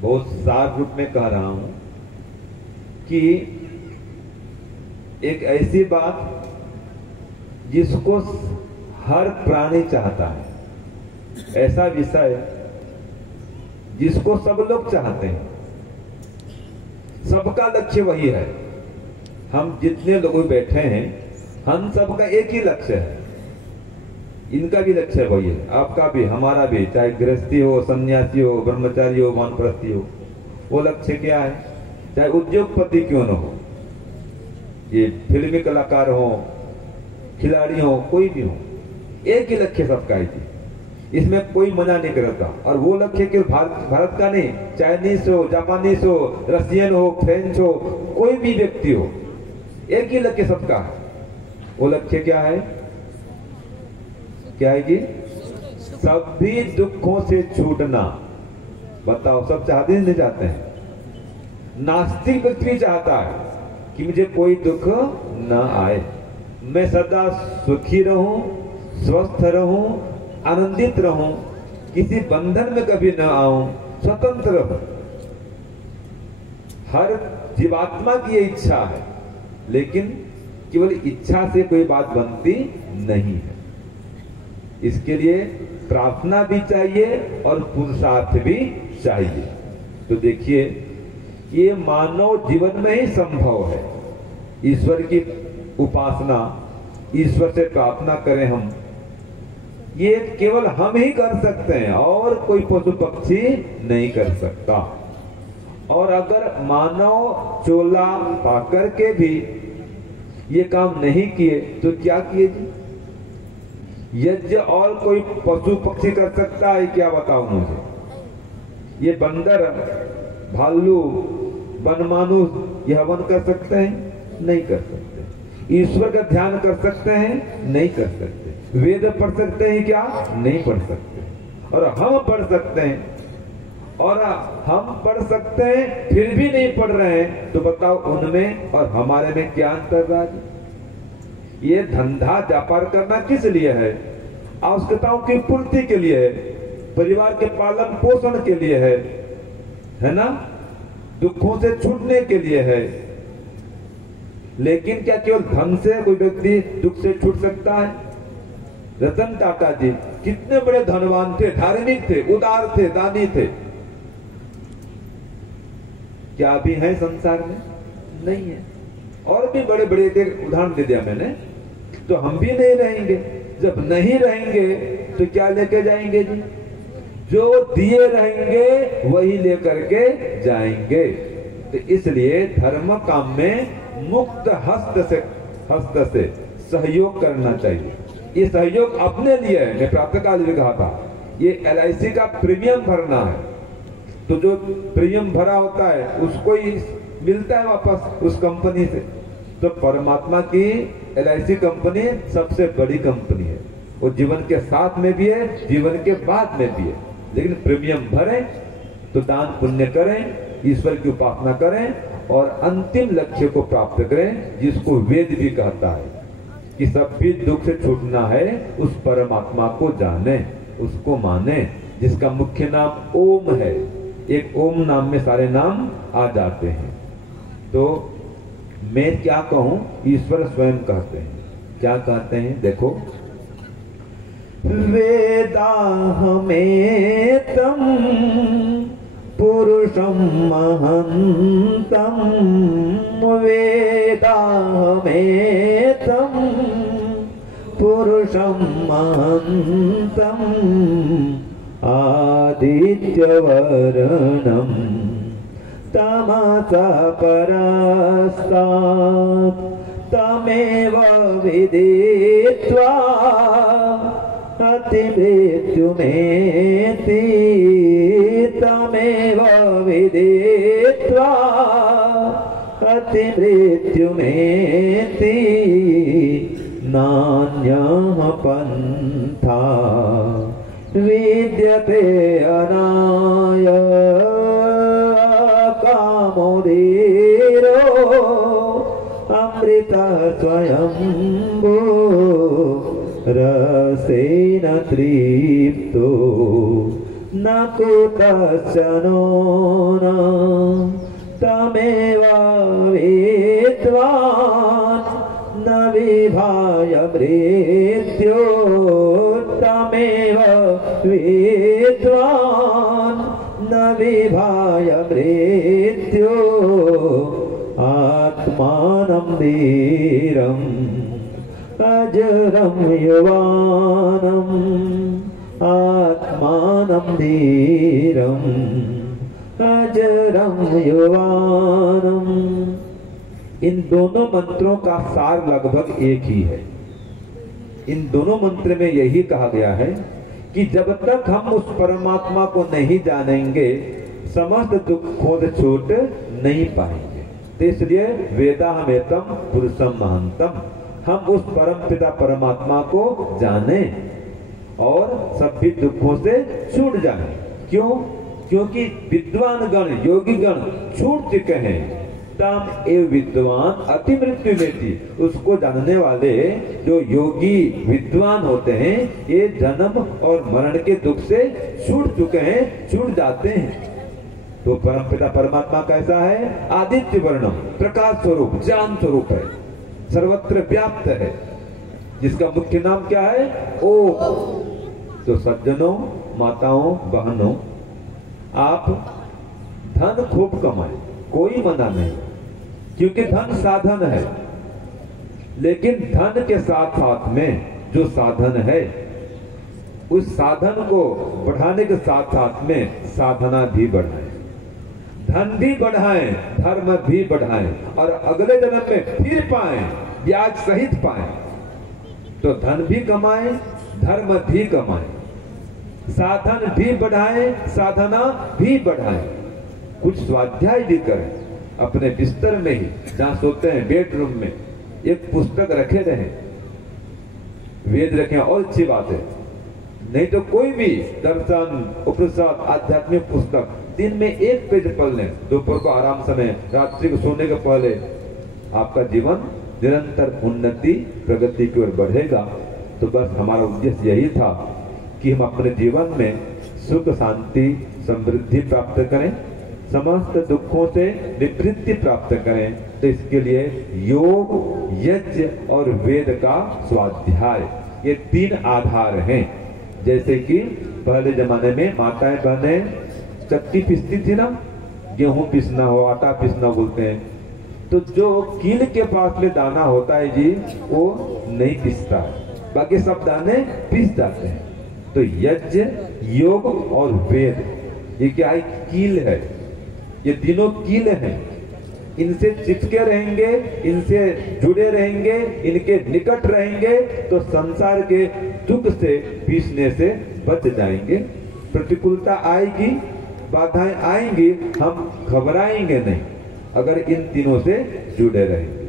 बहुत सार रूप में कह रहा हूं कि एक ऐसी बात जिसको हर प्राणी चाहता है, ऐसा विषय जिसको सब लोग चाहते हैं, सबका लक्ष्य वही है। हम जितने लोग बैठे हैं, हम सबका एक ही लक्ष्य है, इनका भी लक्ष्य वही है, आपका भी हमारा भी, चाहे गृहस्थी हो, सन्यासी हो, ब्रह्मचारी हो, वानप्रस्थी हो, वो लक्ष्य क्या है? चाहे उद्योगपति क्यों न हो, ये फिल्मी कलाकार हो, खिलाड़ी हो, कोई भी हो, एक ही लक्ष्य सबका है जी। इसमें कोई मना नहीं करता। और वो लक्ष्य केवल भारत का नहीं, चाइनीज हो, जापानीज हो, रशियन हो, फ्रेंच हो, कोई भी व्यक्ति हो, एक ही लक्ष्य सबका है। वो लक्ष्य क्या है? क्या है जी? सभी दुखों से छूटना। बताओ, सब चाहते हैं नहीं चाहते हैं? नास्तिक व्यक्ति चाहता है कि मुझे कोई दुख न आए, मैं सदा सुखी रहूं, स्वस्थ रहूं, आनंदित रहूं, किसी बंधन में कभी न आऊं, स्वतंत्र रहूं। हर जीवात्मा की ये इच्छा है, लेकिन केवल इच्छा से कोई बात बनती नहीं है। इसके लिए प्रार्थना भी चाहिए और पुरुषार्थ भी चाहिए। तो देखिए, ये मानव जीवन में ही संभव है। ईश्वर की उपासना, ईश्वर से प्रार्थना करें हम, ये केवल हम ही कर सकते हैं और कोई पशु पक्षी नहीं कर सकता। और अगर मानव चोला पाकर के भी ये काम नहीं किए तो क्या किए जी? यज्ञ और कोई पशु पक्षी कर सकता है क्या? बताओ मुझे। ये बंदर, भालू, वनमानुष ये हवन कर सकते हैं? नहीं कर सकते। ईश्वर का ध्यान कर सकते हैं? नहीं कर सकते। वेद पढ़ सकते हैं क्या? नहीं पढ़ सकते। और हम पढ़ सकते हैं, और हम पढ़ सकते हैं फिर भी नहीं पढ़ रहे हैं, तो बताओ उनमें और हमारे में क्या अंतर रहा? ये धंधा व्यापार करना किस लिए है? आवश्यकताओं की पूर्ति के लिए है, परिवार के पालन पोषण के लिए है ना, दुखों से छूटने के लिए है। लेकिन क्या केवल धन से कोई व्यक्ति दुख से छूट सकता है? रतन टाटा जी कितने बड़े धनवान थे, धार्मिक थे, उदार थे, दानी थे, क्या अभी है संसार में? नहीं है। और भी बड़े बड़े उदाहरण दे दिया मैंने। तो हम भी नहीं रहेंगे। जब नहीं रहेंगे तो क्या लेके जाएंगे जी? जो दिए रहेंगे वही लेकर के जाएंगे। तो इसलिए धर्म काम में मुक्त हस्त से सहयोग करना चाहिए। ये सहयोग अपने लिए है। मैं प्रातःकाल भी कहा था, ये LIC का प्रीमियम भरना है, तो जो प्रीमियम भरा होता है उसको ही मिलता है वापस उस कंपनी से। तो परमात्मा की LIC कंपनी सबसे बड़ी कंपनी है। वो जीवन के साथ में भी है, जीवन के बाद में भी है। लेकिन प्रीमियम भरें तो दान पुण्य करें, ईश्वर की उपासना करें और अंतिम लक्ष्य को प्राप्त करें, जिसको वेद भी कहता है कि सब भी दुख से छूटना है। उस परमात्मा को जाने, उसको माने, जिसका मुख्य नाम ओम है। एक ओम नाम में सारे नाम आ जाते हैं। तो मैं क्या कहूं, ईश्वर स्वयं कहते हैं। क्या कहते हैं? देखो, वेदाहमेतम् पुरुषं महन्तम्, वेदाहमेतम् पुरुषं महन्तम्, आदित्यवर्णं तमसः परस्तात्, तमेव विदित्वा अतिमृत्युमेति, तमेव विदित्वा अतिमृत्युमेति, नान्यः पन्था विद्यते अनाय कामोदीरो अमृतः स्वयंभो रसेन तृप्तो न कुतश्चनो तमेव वेद्वान् न विभाय मृत्यो तमेव वेद्वान् न विभाय मृत्यो आत्मानं धीरम् अजरं युवानम् आत्मानं धीरम् अजरं युवानम्। इन दोनों मंत्रों का सार लगभग एक ही है। इन दोनों मंत्र में यही कहा गया है कि जब तक हम उस परमात्मा को नहीं जानेंगे समस्त दुखों से छूट नहीं पाएंगे। तो इसलिए वेदाहमेतम पुरुषम महंतम, हम उस परम पिता परमात्मा को जाने और सभी दुखों से छूट जाए। क्यों? क्योंकि विद्वान गण योगी गण छूट चुके हैं। तम एव विद्वान अति मृत्यु में, उसको जानने वाले जो योगी विद्वान होते हैं ये जन्म और मरण के दुख से छूट चुके हैं, छूट जाते हैं। तो परमपिता परमात्मा कैसा है? आदित्य वर्णम, प्रकाश स्वरूप, ज्ञान स्वरूप है, सर्वत्र व्याप्त है, जिसका मुख्य नाम क्या है? ओम। तो सज्जनों, माताओं, बहनों, आप धन खूब कमाएं, कोई मना नहीं, क्योंकि धन साधन है। लेकिन धन के साथ साथ में जो साधन है उस साधन को बढ़ाने के साथ साथ में साधना भी बढ़ाएं, धन भी बढ़ाएं, धर्म भी बढ़ाएं और अगले जन्म में फिर पाएं, ब्याज सहित पाएं। तो धन भी कमाएं, धर्म भी कमाएं, साधन भी बढ़ाएं, साधना भी बढ़ाएं, कुछ स्वाध्याय भी करें। अपने बिस्तर में ही, जहां सोते हैं बेडरूम में, एक पुस्तक रखे रहें, वेद रखें और अच्छी बात है। नहीं तो कोई भी दर्शन, उपनिषद, आध्यात्मिक पुस्तक दिन में एक पेज पढ़ लें, दोपहर को आराम समय, रात्रि को सोने के पहले, आपका जीवन निरंतर उन्नति प्रगति की ओर बढ़ेगा। तो बस हमारा उद्देश्य यही था कि हम अपने जीवन में सुख, शांति, समृद्धि प्राप्त करें, समस्त दुखों से निवृत्ति प्राप्त करें। तो इसके लिए योग, यज्ञ और वेद का स्वाध्याय, ये तीन आधार हैं। जैसे कि पहले जमाने में माताएं बहनें चक्की पीसती थी ना, गेहूं पीसना हो, आटा पीसना बोलते हैं, तो जो कील के पास में दाना होता है जी, वो नहीं पीसता है, बाकी सब दाने पीस जाते हैं। तो यज्ञ, योग और वेद, ये क्या है? कील है। ये तीनों कील हैं, इनसे चिपके रहेंगे, इनसे जुड़े रहेंगे, इनके निकट रहेंगे तो संसार के दुख से, पीसने से बच जाएंगे। प्रतिकूलता आएगी, बाधाएं आएंगी, हम घबराएंगे नहीं अगर इन तीनों से जुड़े रहेंगे।